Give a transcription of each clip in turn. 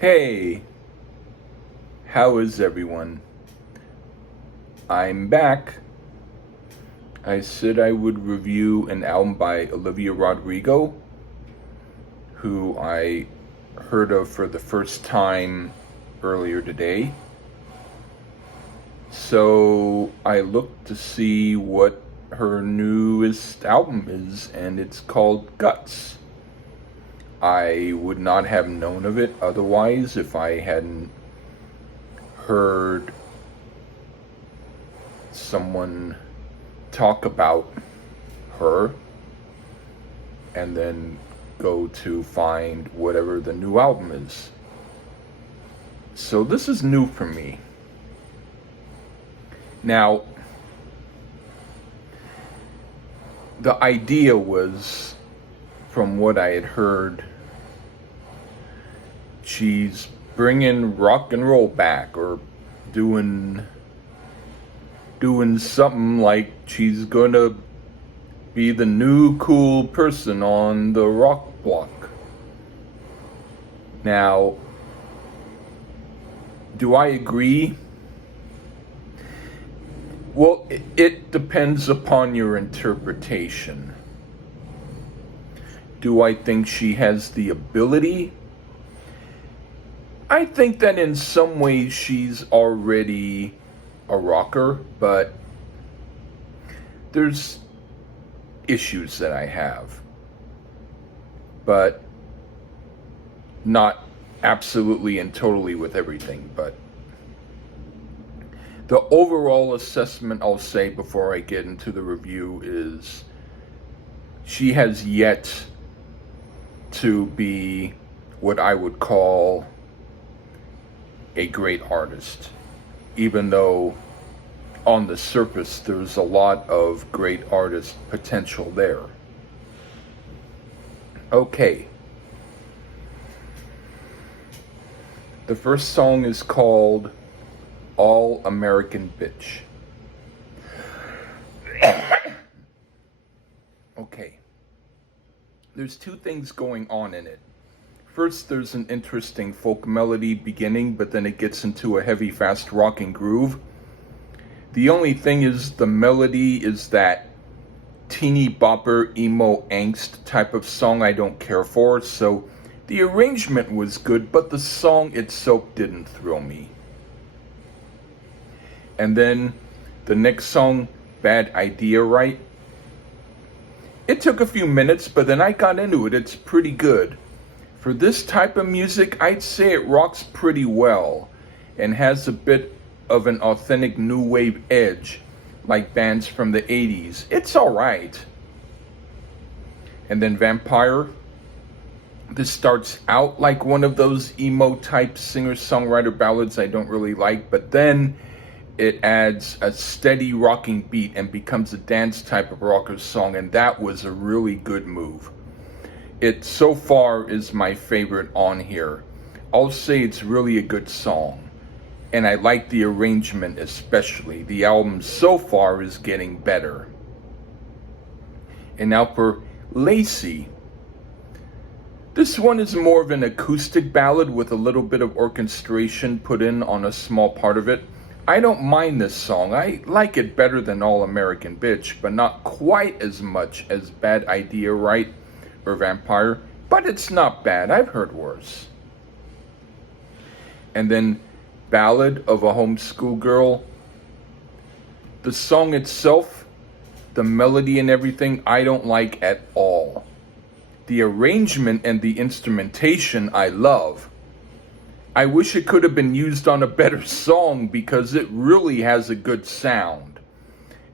Hey, how is everyone? I'm back. I said I would review an album by Olivia Rodrigo, who I heard of for the first time earlier today. So I looked to see what her newest album is, and it's called Guts. I would not have known of it otherwise if I hadn't heard someone talk about her and then go to find whatever the new album is. So this is new for me. Now, the idea was, from what I had heard, she's bringing rock and roll back, or doing something like she's gonna be the new cool person on the rock block. Now, do I agree? Well, it depends upon your interpretation. Do I think she has the ability? I think that in some ways she's already a rocker, but there's issues that I have. But not absolutely and totally with everything, but the overall assessment I'll say before I get into the review is she has yet to be what I would call a great artist, even though on the surface there's a lot of great artist potential there. Okay. The first song is called All American Bitch. Okay. There's two things going on in it. First, there's an interesting folk melody beginning, but then it gets into a heavy, fast rocking groove. The only thing is the melody is that teeny bopper, emo angst type of song I don't care for, so the arrangement was good, but the song itself didn't thrill me. And then the next song, Bad Idea, right? It took a few minutes, but then I got into it. It's pretty good. For this type of music, I'd say it rocks pretty well and has a bit of an authentic new wave edge, like bands from the 80s. It's alright. And then Vampire. This starts out like one of those emo type singer-songwriter ballads I don't really like, but then it adds a steady rocking beat and becomes a dance type of rocker song, and that was a really good move. It so far is my favorite on here. I'll say it's really a good song, and I like the arrangement especially. The album so far is getting better. And now for Lacey. This one is more of an acoustic ballad with a little bit of orchestration put in on a small part of it. I don't mind this song. I like it better than All American Bitch, but not quite as much as Bad Idea, right? Or Vampire, but it's not bad. I've heard worse. And then Ballad of a Homeschool Girl. The song itself, the melody and everything, I don't like at all. The arrangement and the instrumentation I love. I wish it could have been used on a better song because it really has a good sound.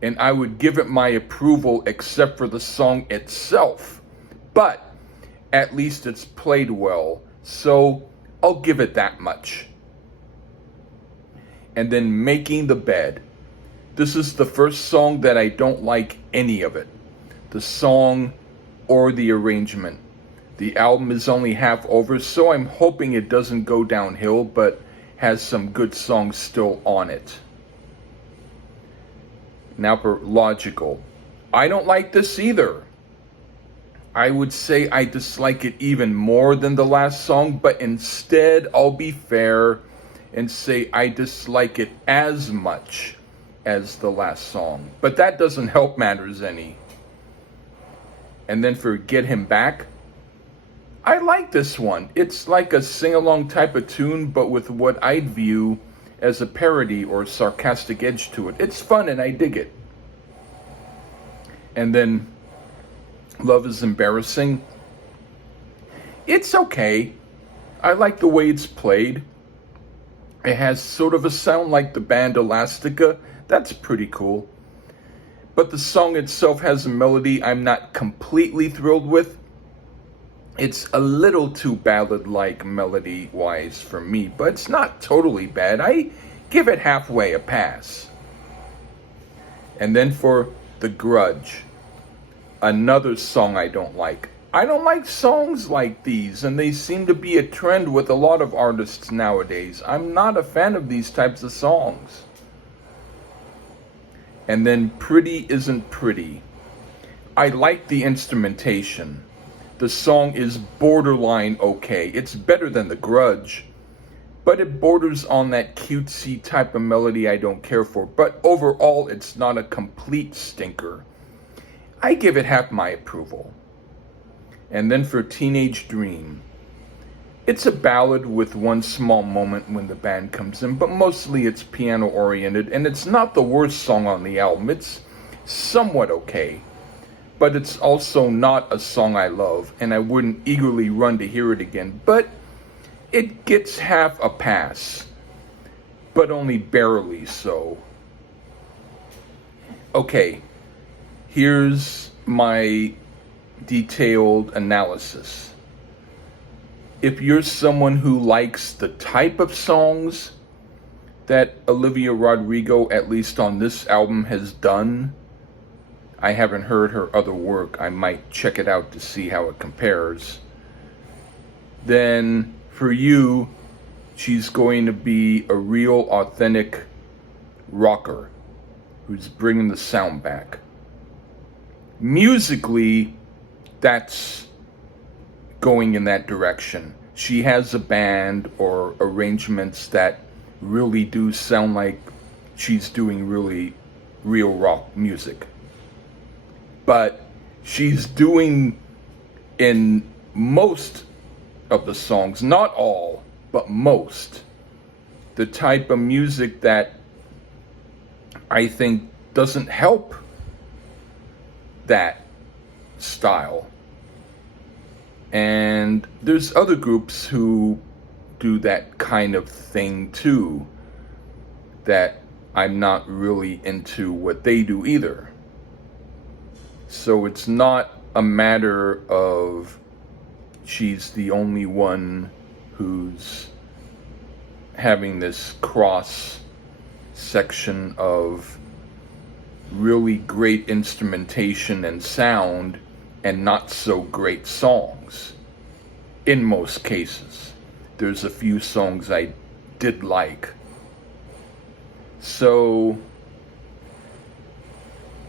And I would give it my approval except for the song itself. But at least it's played well, so I'll give it that much. And then Making the Bed. This is the first song that I don't like any of it. The song or the arrangement. The album is only half over, so I'm hoping it doesn't go downhill, but has some good songs still on it. Now for Logical. I don't like this either. I would say I dislike it even more than the last song, but instead I'll be fair and say I dislike it as much as the last song. But that doesn't help matters any. And then for Get Him Back, I like this one. It's like a sing-along type of tune, but with what I'd view as a parody or sarcastic edge to it. It's fun and I dig it. And then Love is Embarrassing. It's okay. I like the way it's played. It has sort of a sound like the band Elastica. That's pretty cool. But the song itself has a melody I'm not completely thrilled with. It's a little too ballad-like melody-wise for me, but it's not totally bad. I give it halfway a pass. And then for The Grudge, another song I don't like. I don't like songs like these, and they seem to be a trend with a lot of artists nowadays. I'm not a fan of these types of songs. And then Pretty Isn't Pretty. I like the instrumentation. The song is borderline okay. It's better than The Grudge, but it borders on that cutesy type of melody I don't care for. But overall, it's not a complete stinker. I give it half my approval. And then for Teenage Dream, it's a ballad with one small moment when the band comes in, but mostly it's piano oriented, and it's not the worst song on the album. It's somewhat okay, but it's also not a song I love, and I wouldn't eagerly run to hear it again. But it gets half a pass, but only barely so. Okay, here's my detailed analysis. If you're someone who likes the type of songs that Olivia Rodrigo, at least on this album, has done, I haven't heard her other work. I might check it out to see how it compares. Then for you, she's going to be a real authentic rocker who's bringing the sound back. Musically, that's going in that direction. She has a band or arrangements that really do sound like she's doing really real rock music. But she's doing in most of the songs, not all, but most, the type of music that I think doesn't help that style. And there's other groups who do that kind of thing too, that I'm not really into what they do either. So it's not a matter of she's the only one who's having this cross section of really great instrumentation and sound and not so great songs. In most cases, there's a few songs I did like. So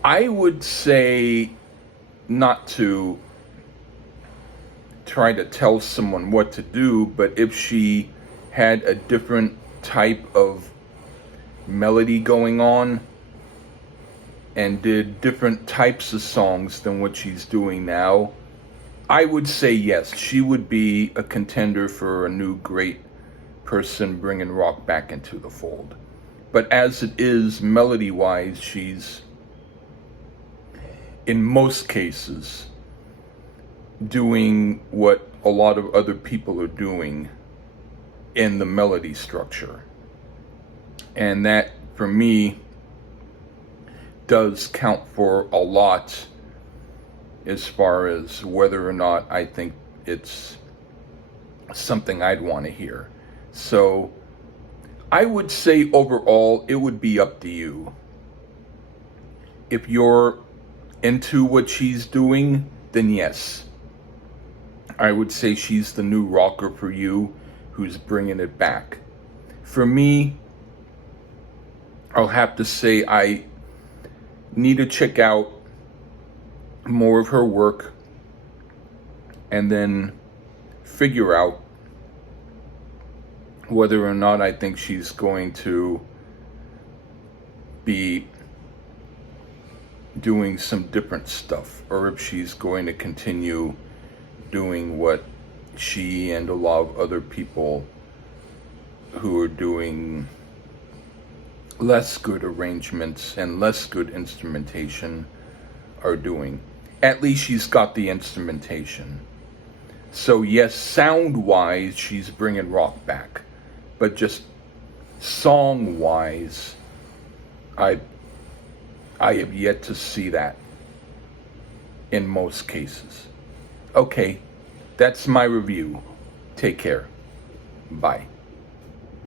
I would say not to try to tell someone what to do, but if she had a different type of melody going on and did different types of songs than what she's doing now, I would say yes, she would be a contender for a new great person bringing rock back into the fold. But as it is, melody-wise, she's, in most cases, doing what a lot of other people are doing in the melody structure. And that, for me, does count for a lot as far as whether or not I think it's something I'd want to hear. So I would say overall it would be up to you. If you're into what she's doing, then yes, I would say she's the new rocker for you who's bringing it back. For me, I'll have to say I need to check out more of her work. and then figure out whether or not I think she's going to be doing some different stuff, or if she's going to continue doing what she and a lot of other people who are doing less good arrangements and less good instrumentation are doing. At least she's got the instrumentation. So yes, sound-wise, she's bringing rock back. But just song-wise, I have yet to see that in most cases. Okay, that's my review. Take care. Bye.